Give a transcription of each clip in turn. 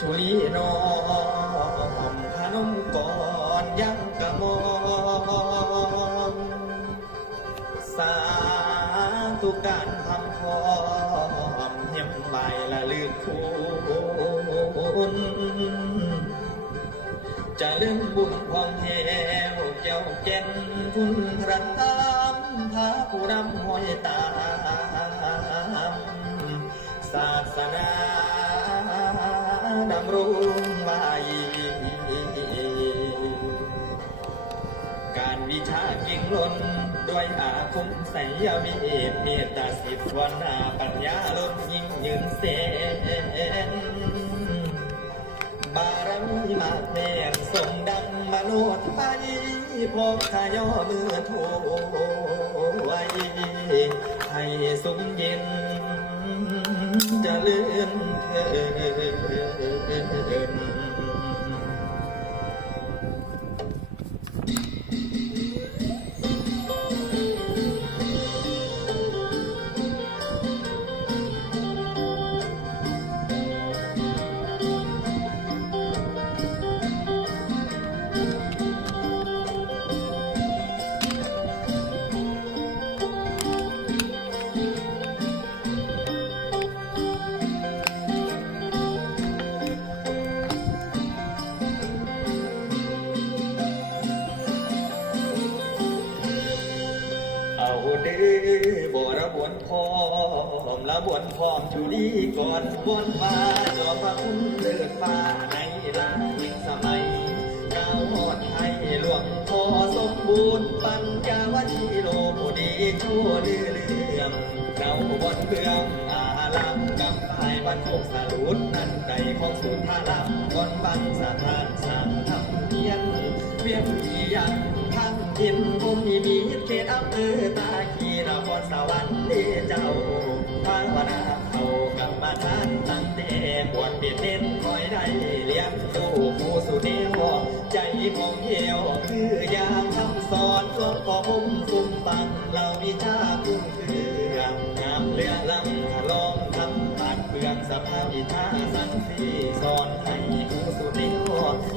คุยน้อมขนมก่อนยังกระมองสาธุการทำพร้อมเหี่ยมใบละลืมคุณจะลืมบุญความแหวเจ้าแก่นคุณพระธรรมพระผู้นำห้อยตามศาสนาำรงไว้การวิชาเก่งล้นด้วยอาคมไสยวิเอตเมตตาสิบวันนาปัญญาล้นยิ่งยืนเสนบารมีมาแน่นสมดังมาโลดไปพร้อมขายอมือโถไว้ให้สมเย็นจะเลื่อนเถินเอาเบ่ระบวนพร้อมระบวนพร้อมอยู่ดีก่อนวนมาจอพระคุณเลิศฟ้าในลายิ่งสมัยก้าวหอดให้หลวงพ่อสมบูรณ์ปัญญาวชีโลผู้ดีโชว์เรื่อเรื่องเราบนเพื่องอาลัมกำไปวันโคกสรุดนั่นใจของสุนทรลัมก่อนฟังสถานสังธรรมเพียนเวียนที่ยังทั้งดินผมมีมีเขตอำเภอตาคี รสวรรค์นี่เจ้าภาวนาเขากรรมาทานตั้งแต่บวชเปียนเน้นคอยได้เลี้ยงดูผู้สุเนวใจของเหี่ยว คือยามคำสอนหลวงพ่อผมฟุ้มฟังเราวิชาคุ้มเคืองงามเรือลำทะลองทำปาดเปลืองสภาพวิชาสันสีสอนให้ผู้สุเนว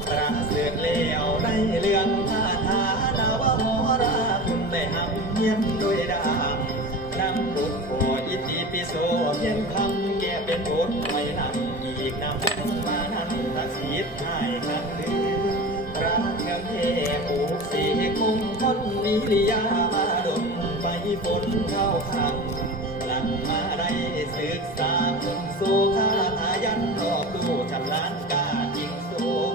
ตราเสือกเลวได้เรื่องคาถานาวโหราคุณได้ทำเยี่ยมโดยดา นำบทโออิติปิโสเพียงคำแก้เป็นบทไว้นำอีกนำบทมานั้นทักษิตให้คันลือรักงามเทผูกสีคงคนมีลิยามาดมไปฝนเข้าขังหลังมาได้ศึกษาคุณสู่ข้าอายันรอบดูชำนาญกาจริงสูง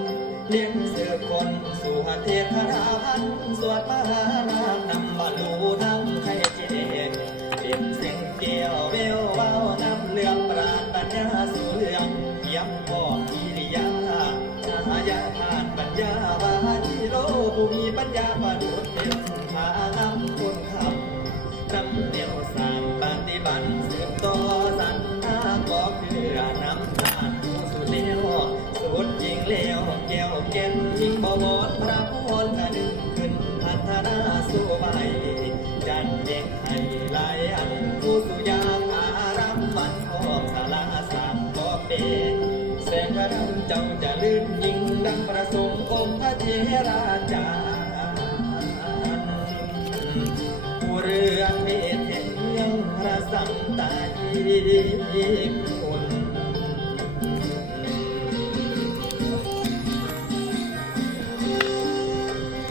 เลี้ยงเสือคนสู่หเทศนาพันสวดมหานามนำบรรลุทั้ง ผู้มีปัญญาประดุจเป็นทางคนคำนำเดี่ยวสางปฏิบัติสืบต่อสันทาก็คือนำทานผู้สุดเลวสุดยิงเลี้ยวแก้วแก่นยิงบ่หมดพระพรกระดึงขึ้นพัฒนาสู่ใบจันเด็กให้หลอันผู้สุยางอารามมันพอสาราสามก็เป็นแสงพระดำ เจ้าจะลื่นยิ่งดังประสงค์องค์พระเทราจารย์ผู้เรื่องเมตเห็นเมืองพระสังตายิคุณ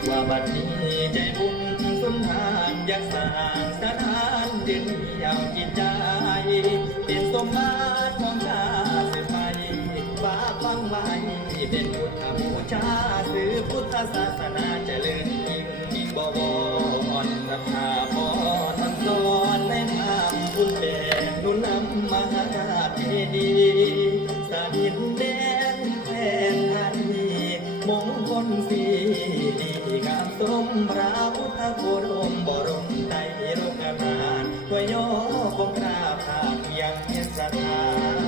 ว่าบัดนี้ใจบุญสุนทานอยากสร้างสถานเด่นยาวจิตใจเป็นสมบัติของชา ฟังไว้เป็นพุทธบูชาสืบพุทธศาสนาเจริญยิ่งยิ่งบ่บ่อนศรัทธาพอทันสอนในะนามบุญแด่หนุนนำมหาราชเจดีสาดินแดนแทนทันทีมงคลสีดีงามสมพระพุทธโคดมบรมไตรโลกนานเพื่อย่อคงกราบขาดยังเห็นาข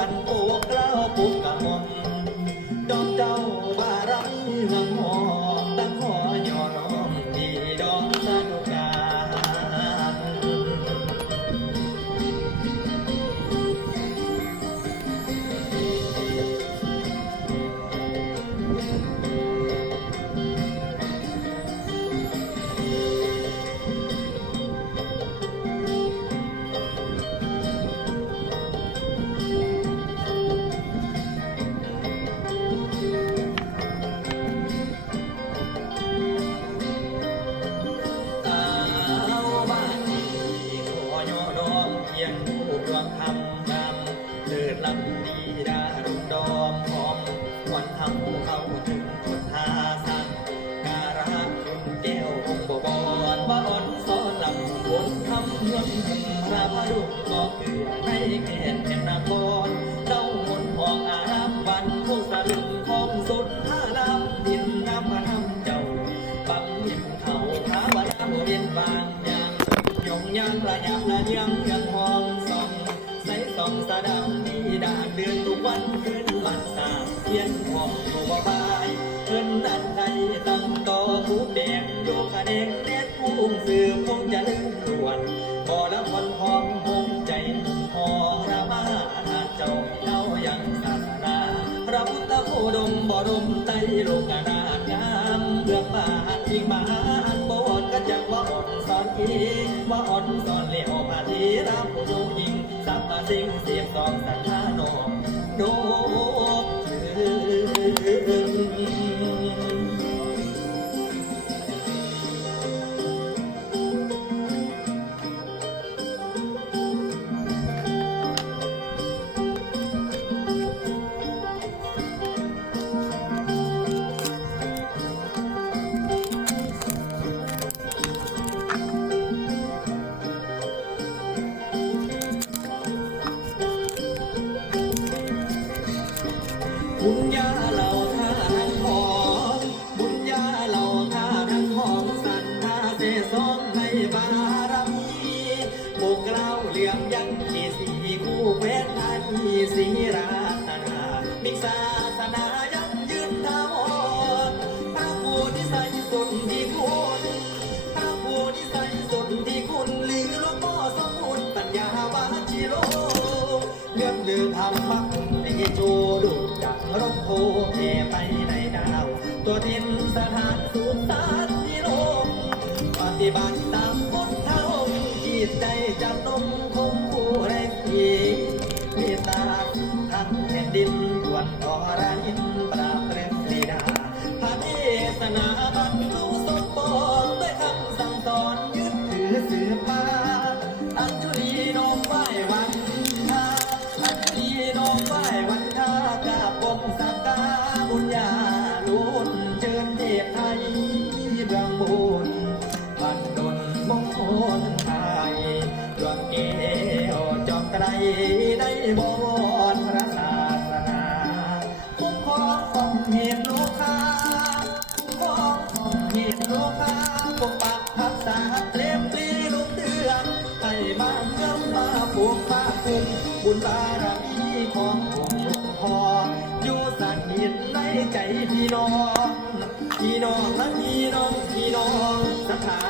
วนโอ เลิศลำดีดารุดอมหอมวันทำเข้าถึงคนหาสั่งการะคุณแก้วคงบ่บอนว่าอ่อนซ้อนลำบนคำเมืองพระพรุงก็เกลือในเขตแห่งนครเจ้ามนต์ของอารามวันผู้สลึงของสุดท่าลำดินน้ำมาทำเจ้าฟังยิ้มเขาท้าวดาโมเรียนบางย่างยงยังระยับระยังยังห้องสองใส่สองสะดำ วันคืนวันตาเทียนหอมอยู่บ่บายเพิ่นดันใดตั้งต่อผู้แดงโยคะเด็กเด็ดผู้สื่อคงจะลืมล้วนบ่ละพนพร้อมหงใจหอระมาอาเจ้าเจ้ายังศาสนาพระพุทธโคดมบ่ดมไตโลกนาถงามเบื้องบาที่มาอันโบสก็จักว่าอ่อนสอนกีว่าอ่อนสอนเลี้ยวมาทีรับผู้ดูยิงสัพพสิ่งเสียบสองสัทธาโน ม กล่าเหลี่ยมยังขีสีคู่เพชรอาทีสีราตนามิศาสนายังยืนทาวรพระผู้ที่ใส่สุดที่คุณพระผู้ที่ใส่สุดที่คุณหรือหลวงพ่อสมุนปัญญาวาชิโลเรื่องเดือธรรมะในโจดุจากรบโพเทไป องมาปลูกมาคุมบุญบารมีขององค์หลวงพ่ออยู่สันหินในใจพี่น้อง พี่น้องและพี่น้องพี่น้องสัทธา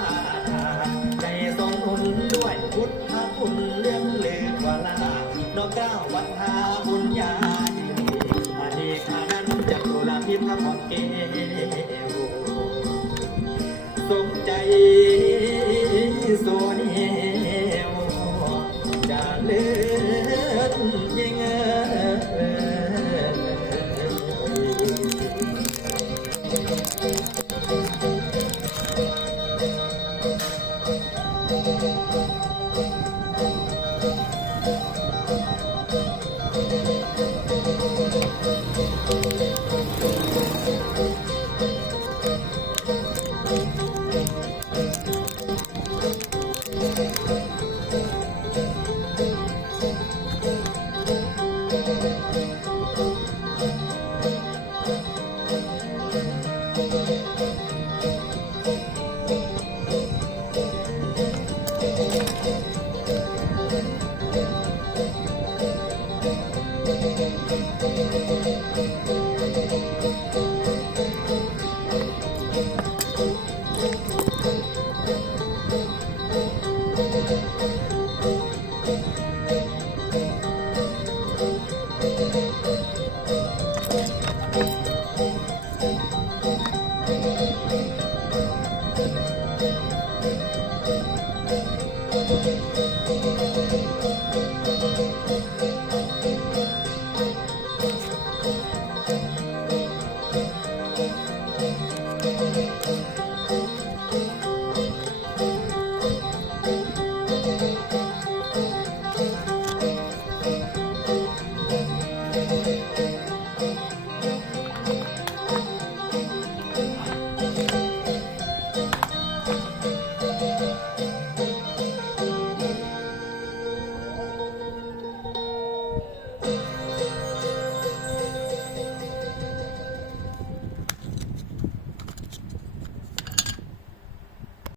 ใจทรงคุณด้วยพุทธคุณเรื่องเลือกว่าลานอกเก้าวัฒนาบุญญาดีอาเนกานั้นจากตุลาพิมพ์ของเกวสม